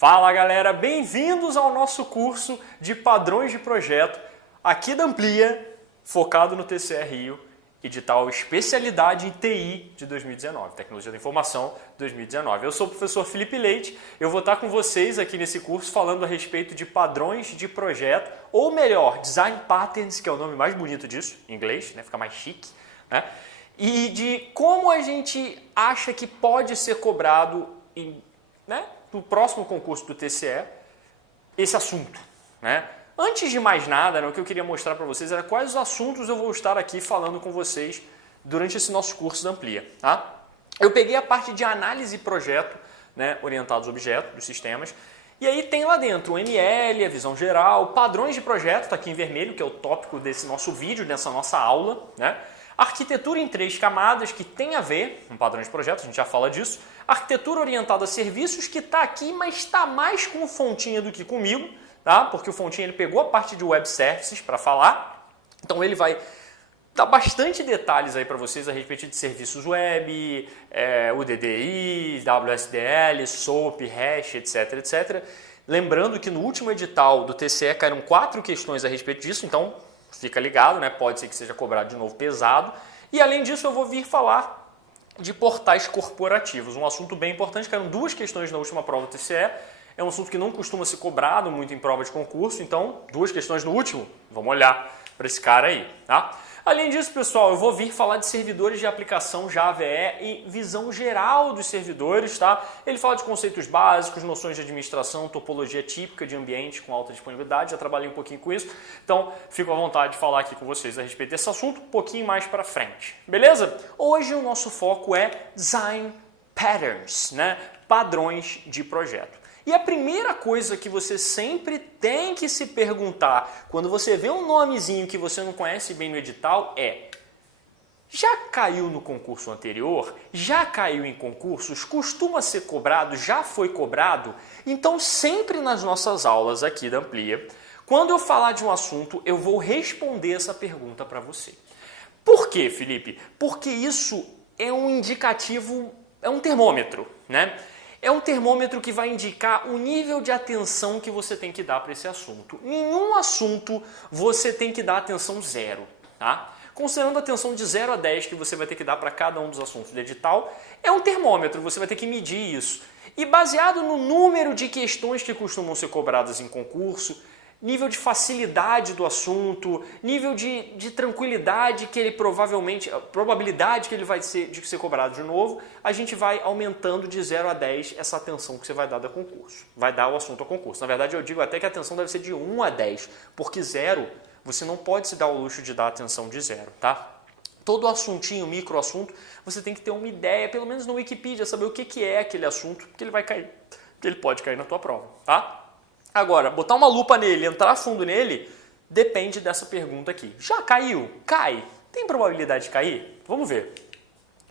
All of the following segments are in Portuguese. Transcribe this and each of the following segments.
Fala galera, bem-vindos ao nosso curso de padrões de projeto aqui da Amplia, focado no TCE Rio e de tal especialidade em TI de 2019, Tecnologia da Informação 2019. Eu sou o professor Felipe Leite, eu vou estar com vocês aqui nesse curso falando a respeito de padrões de projeto, ou melhor, Design Patterns, que é o nome mais bonito disso, em inglês, né? Fica mais chique, né? E de como a gente acha que pode ser cobrado no próximo concurso do TCE esse assunto, né? Antes de mais nada, o que eu queria mostrar para vocês era quais os assuntos eu vou estar aqui falando com vocês durante esse nosso curso da Amplia, tá? Eu peguei a parte de análise e projeto, né, orientados a objetos dos sistemas, e aí tem lá dentro o ML, a visão geral, padrões de projeto, está aqui em vermelho, que é o tópico desse nosso vídeo, dessa nossa aula, né? Arquitetura em 3 camadas, que tem a ver com padrões de projeto, a gente já fala disso. Arquitetura orientada a serviços, que está aqui, mas está mais com o Fontinha do que comigo, tá? Porque o Fontinha ele pegou a parte de Web Services para falar, então ele vai dar bastante detalhes aí para vocês a respeito de serviços web, UDDI, WSDL, SOAP, Hash, etc, etc. Lembrando que no último edital do TCE caíram 4 questões a respeito disso, então fica ligado, né? Pode ser que seja cobrado de novo pesado. E além disso eu vou vir falar de portais corporativos, um assunto bem importante, caíram 2 questões na última prova do TCE, é um assunto que não costuma ser cobrado muito em prova de concurso, então 2 questões no último, vamos olhar para esse cara aí, tá? Além disso, pessoal, eu vou vir falar de servidores de aplicação Java EE e visão geral dos servidores, tá? Ele fala de conceitos básicos, noções de administração, topologia típica de ambiente com alta disponibilidade, já trabalhei um pouquinho com isso, então fico à vontade de falar aqui com vocês a respeito desse assunto um pouquinho mais para frente, beleza? Hoje o nosso foco é Design Patterns, né? Padrões de projeto. E a primeira coisa que você sempre tem que se perguntar quando você vê um nomezinho que você não conhece bem no edital é: já caiu no concurso anterior? Já caiu em concursos? Costuma ser cobrado? Já foi cobrado? Então sempre nas nossas aulas aqui da Amplia, quando eu falar de um assunto, eu vou responder essa pergunta para você. Por quê, Felipe? Porque isso é um indicativo, é um termômetro, né? É um termômetro que vai indicar o nível de atenção que você tem que dar para esse assunto. Nenhum assunto você tem que dar atenção 0, tá? Considerando a atenção de 0 a 10 que você vai ter que dar para cada um dos assuntos do edital, é um termômetro, você vai ter que medir isso. E baseado no número de questões que costumam ser cobradas em concurso, nível de facilidade do assunto, nível de tranquilidade que ele probabilidade que ele vai de ser cobrado de novo, a gente vai aumentando de 0 a 10 essa atenção que você vai dar ao concurso, vai dar ao assunto ao concurso. Na verdade, eu digo até que a atenção deve ser de 1 a 10, porque 0, você não pode se dar o luxo de dar atenção de 0, tá? Todo assuntinho, micro assunto, você tem que ter uma ideia, pelo menos no Wikipedia, saber o que é aquele assunto, porque ele vai cair, que ele pode cair na tua prova, tá? Agora, botar uma lupa nele, entrar fundo nele, depende dessa pergunta aqui. Já caiu? Cai. Tem probabilidade de cair? Vamos ver.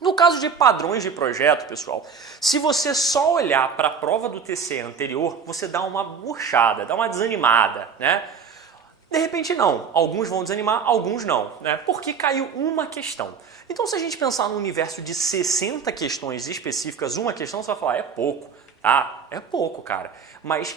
No caso de padrões de projeto, pessoal, se você só olhar para a prova do TCE anterior, você dá uma murchada, dá uma desanimada, né? De repente não. Alguns vão desanimar, alguns não, né? Porque caiu uma questão. Então, se a gente pensar no universo de 60 questões específicas, uma questão, você vai falar, é pouco, tá? É pouco, cara. Mas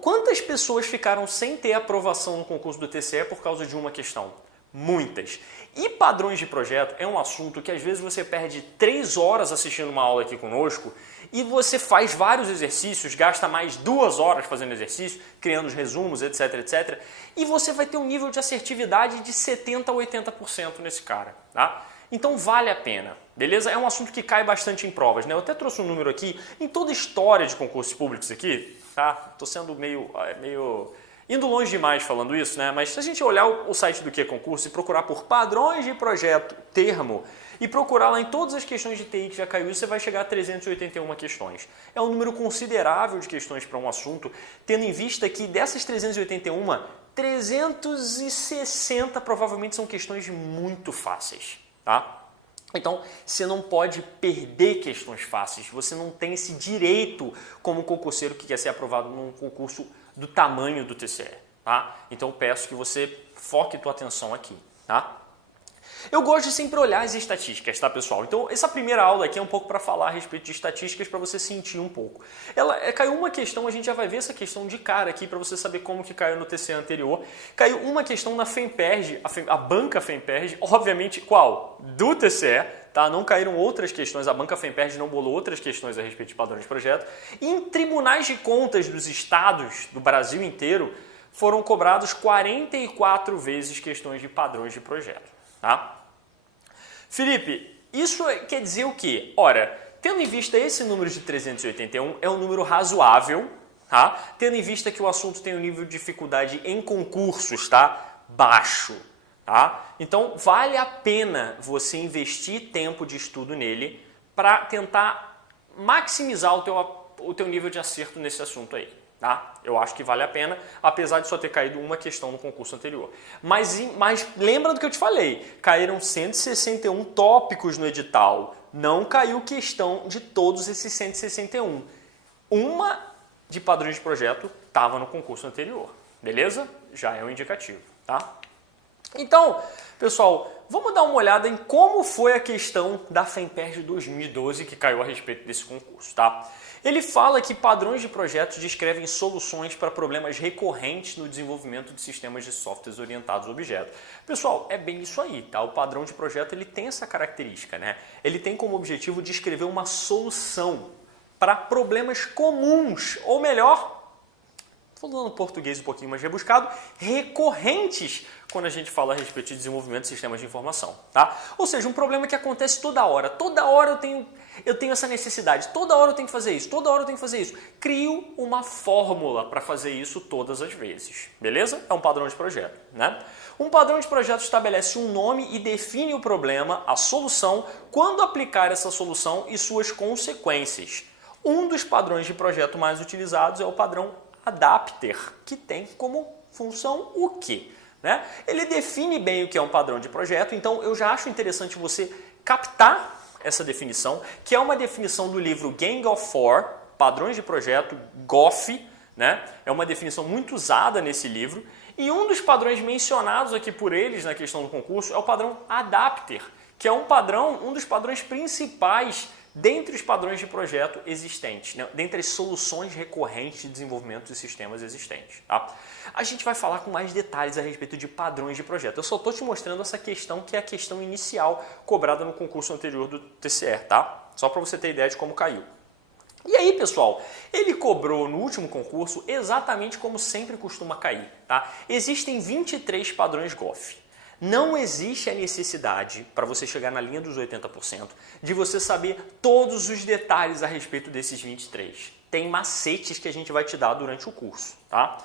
quantas pessoas ficaram sem ter aprovação no concurso do TCE por causa de uma questão? Muitas. E padrões de projeto é um assunto que às vezes você perde 3 horas assistindo uma aula aqui conosco e você faz vários exercícios, gasta mais 2 horas fazendo exercício, criando os resumos, etc, etc. E você vai ter um nível de assertividade de 70% a 80% nesse cara, tá? Então vale a pena, beleza? É um assunto que cai bastante em provas, né? Eu até trouxe um número aqui, em toda a história de concursos públicos aqui, tá? Tô sendo meio indo longe demais falando isso, né? Mas se a gente olhar o site do Que Concurso e procurar por padrões de projeto, termo, e procurar lá em todas as questões de TI que já caiu, você vai chegar a 381 questões. É um número considerável de questões para um assunto, tendo em vista que dessas 381, 360 provavelmente são questões muito fáceis, tá? Então, você não pode perder questões fáceis, você não tem esse direito como concurseiro que quer ser aprovado num concurso do tamanho do TCE, tá? Então, eu peço que você foque tua atenção aqui, tá? Eu gosto de sempre olhar as estatísticas, tá, pessoal? Então, essa primeira aula aqui é um pouco para falar a respeito de estatísticas para você sentir um pouco. Caiu uma questão, a gente já vai ver essa questão de cara aqui para você saber como que caiu no TCE anterior. Caiu uma questão na FEMPERJ, a banca FEMPERJ, obviamente, qual? Do TCE, tá? Não caíram outras questões, a banca FEMPERJ não bolou outras questões a respeito de padrões de projeto. E em tribunais de contas dos estados do Brasil inteiro, foram cobrados 44 vezes questões de padrões de projeto. Tá? Felipe, isso quer dizer o quê? Ora, tendo em vista esse número de 381, é um número razoável, tá? Tendo em vista que o assunto tem um nível de dificuldade em concursos, tá? Baixo. Tá? Então, vale a pena você investir tempo de estudo nele para tentar maximizar o teu nível de acerto nesse assunto aí. Tá? Eu acho que vale a pena, apesar de só ter caído uma questão no concurso anterior. Mas lembra do que eu te falei, caíram 161 tópicos no edital, não caiu questão de todos esses 161. Uma de padrões de projeto estava no concurso anterior, beleza? Já é um indicativo, tá? Então, pessoal, vamos dar uma olhada em como foi a questão da FEMPERJ 2012 que caiu a respeito desse concurso, tá? Ele fala que padrões de projetos descrevem soluções para problemas recorrentes no desenvolvimento de sistemas de softwares orientados a objetos. Pessoal, é bem isso aí, tá? O padrão de projeto ele tem essa característica, né? Ele tem como objetivo descrever uma solução para problemas comuns, ou melhor, falando português um pouquinho mais rebuscado, recorrentes quando a gente fala a respeito de desenvolvimento de sistemas de informação, tá? Ou seja, um problema que acontece toda hora eu tenho essa necessidade, toda hora eu tenho que fazer isso, toda hora eu tenho que fazer isso. Crio uma fórmula para fazer isso todas as vezes, beleza? É um padrão de projeto, né? Um padrão de projeto estabelece um nome e define o problema, a solução, quando aplicar essa solução e suas consequências. Um dos padrões de projeto mais utilizados é o padrão Adapter, que tem como função o quê? Né? Ele define bem o que é um padrão de projeto, então eu já acho interessante você captar essa definição, que é uma definição do livro Gang of Four, Padrões de Projeto, Goff, né? É uma definição muito usada nesse livro, e um dos padrões mencionados aqui por eles na questão do concurso é o padrão Adapter, que é um dos padrões principais dentre os padrões de projeto existentes, né? Dentre as soluções recorrentes de desenvolvimento de sistemas existentes. Tá? A gente vai falar com mais detalhes a respeito de padrões de projeto. Eu só estou te mostrando essa questão que é a questão inicial cobrada no concurso anterior do TCE, tá? Só para você ter ideia de como caiu. E aí, pessoal, ele cobrou no último concurso exatamente como sempre costuma cair. Tá? Existem 23 padrões GOF. Não existe a necessidade, para você chegar na linha dos 80%, de você saber todos os detalhes a respeito desses 23. Tem macetes que a gente vai te dar durante o curso, tá?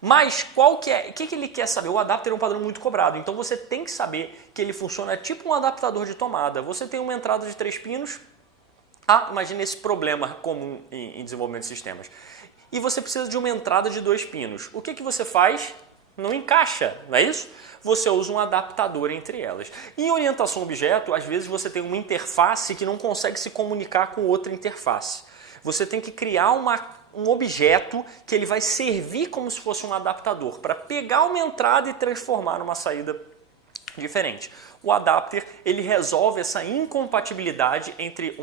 Mas o que ele quer saber? O adapter é um padrão muito cobrado, então você tem que saber que ele funciona tipo um adaptador de tomada. Você tem uma entrada de 3 pinos, imagina esse problema comum em desenvolvimento de sistemas. E você precisa de uma entrada de 2 pinos. O que você faz? Não encaixa, não é isso? Você usa um adaptador entre elas. Em orientação a objeto, às vezes você tem uma interface que não consegue se comunicar com outra interface. Você tem que criar um objeto que ele vai servir como se fosse um adaptador para pegar uma entrada e transformar numa saída diferente. O adapter ele resolve essa incompatibilidade entre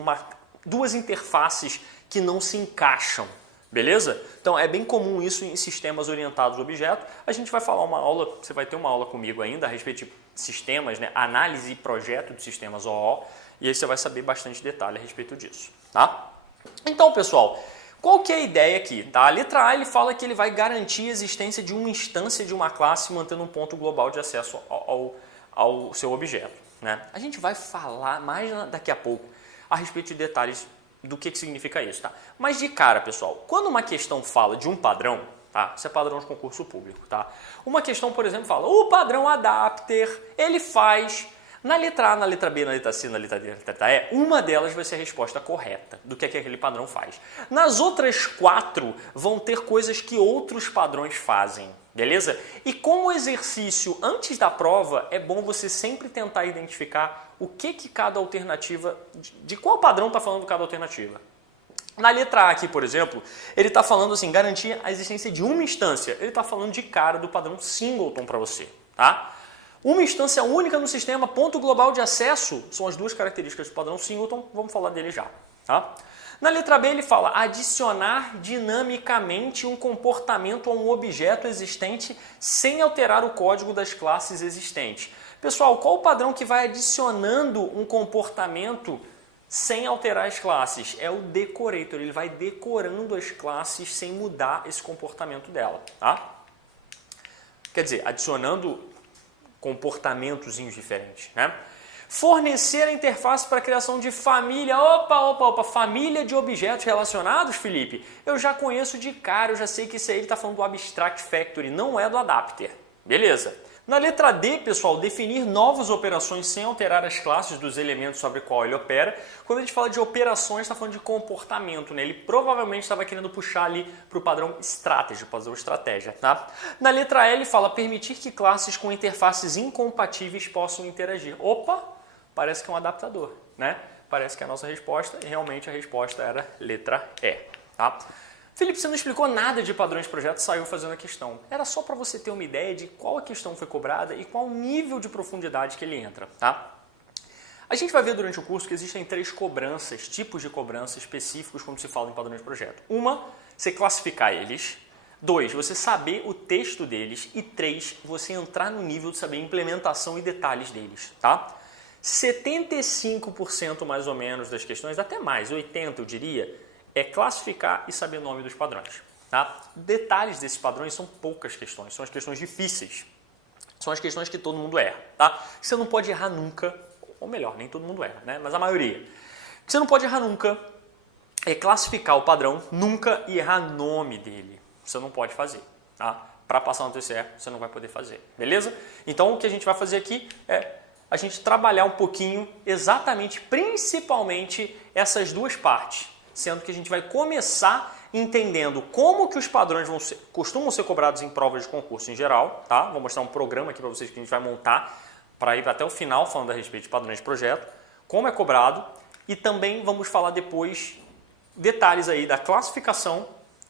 duas interfaces que não se encaixam. Beleza? Então é bem comum isso em sistemas orientados a objeto. A gente vai falar você vai ter uma aula comigo ainda a respeito de sistemas, né? Análise e projeto de sistemas OO, e aí você vai saber bastante detalhe a respeito disso, tá? Então, pessoal, qual que é a ideia aqui? Tá? A letra A ele fala que ele vai garantir a existência de uma instância de uma classe mantendo um ponto global de acesso ao seu objeto, né? A gente vai falar mais daqui a pouco a respeito de detalhes do que significa isso, tá? Mas de cara, pessoal, quando uma questão fala de um padrão, tá? Isso é padrão de concurso público, tá? Uma questão, por exemplo, fala, o padrão adapter, ele faz, na letra A, na letra B, na letra C, na letra D, na letra E, uma delas vai ser a resposta correta do que aquele padrão faz. Nas outras 4 vão ter coisas que outros padrões fazem, beleza? E como exercício antes da prova, é bom você sempre tentar identificar o que cada alternativa, de qual padrão está falando cada alternativa. Na letra A aqui, por exemplo, ele está falando assim, garantir a existência de uma instância. Ele está falando de cara do padrão Singleton para você, tá? Uma instância única no sistema, ponto global de acesso, são as duas características do padrão Singleton, vamos falar dele já. Tá? Na letra B ele fala adicionar dinamicamente um comportamento a um objeto existente sem alterar o código das classes existentes. Pessoal, qual o padrão que vai adicionando um comportamento sem alterar as classes? É o decorator, ele vai decorando as classes sem mudar esse comportamento dela. Tá? Quer dizer, adicionando comportamentos diferentes, né? Fornecer a interface para a criação de família. Opa, família de objetos relacionados, Felipe? Eu já conheço de cara, eu já sei que isso aí ele está falando do Abstract Factory, não é do Adapter. Beleza. Na letra D, pessoal, definir novas operações sem alterar as classes dos elementos sobre o qual ele opera. Quando a gente fala de operações, está falando de comportamento, né? Ele provavelmente estava querendo puxar ali para o padrão strategy, padrão estratégia, tá? Na letra E, ele fala permitir que classes com interfaces incompatíveis possam interagir. Opa, parece que é um adaptador, né? Parece que é a nossa resposta, e realmente a resposta era letra E, tá? Felipe, você não explicou nada de padrões de projeto, saiu fazendo a questão. Era só para você ter uma ideia de qual a questão foi cobrada e qual o nível de profundidade que ele entra, tá? A gente vai ver durante o curso que existem 3 cobranças, tipos de cobrança específicos quando se fala em padrões de projeto. Uma, você classificar eles. 2, você saber o texto deles. E 3, você entrar no nível de saber a implementação e detalhes deles, tá? 75% mais ou menos das questões, até mais, 80% eu diria, é classificar e saber o nome dos padrões. Tá? Detalhes desses padrões são poucas questões, são as questões difíceis. São as questões que todo mundo erra. Tá? Você não pode errar nunca, ou melhor, nem todo mundo erra, né? Mas a maioria. Você não pode errar nunca é classificar o padrão nunca e errar nome dele. Você não pode fazer. Tá? Para passar no TCE, você não vai poder fazer. Beleza? Então o que a gente vai fazer aqui é a gente trabalhar um pouquinho exatamente, principalmente essas duas partes. Sendo que a gente vai começar entendendo como que os padrões costumam ser cobrados em provas de concurso em geral, tá? Vou mostrar um programa aqui para vocês que a gente vai montar para ir até o final falando a respeito de padrões de projeto, como é cobrado e também vamos falar depois detalhes aí da classificação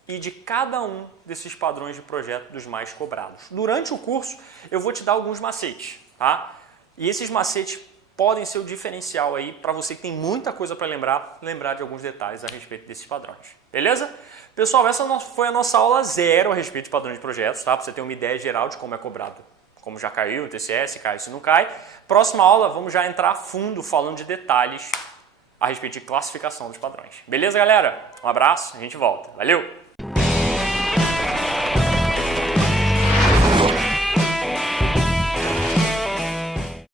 e de cada um desses padrões de projeto dos mais cobrados. Durante o curso eu vou te dar alguns macetes, tá? E esses macetes podem ser o diferencial aí para você que tem muita coisa para lembrar de alguns detalhes a respeito desses padrões. Beleza? Pessoal, essa foi a nossa aula 0 a respeito de padrões de projetos, tá? Para você ter uma ideia geral de como é cobrado, como já caiu o TCE, se cai, se não cai. Próxima aula, vamos já entrar a fundo falando de detalhes a respeito de classificação dos padrões. Beleza, galera? Um abraço, a gente volta. Valeu!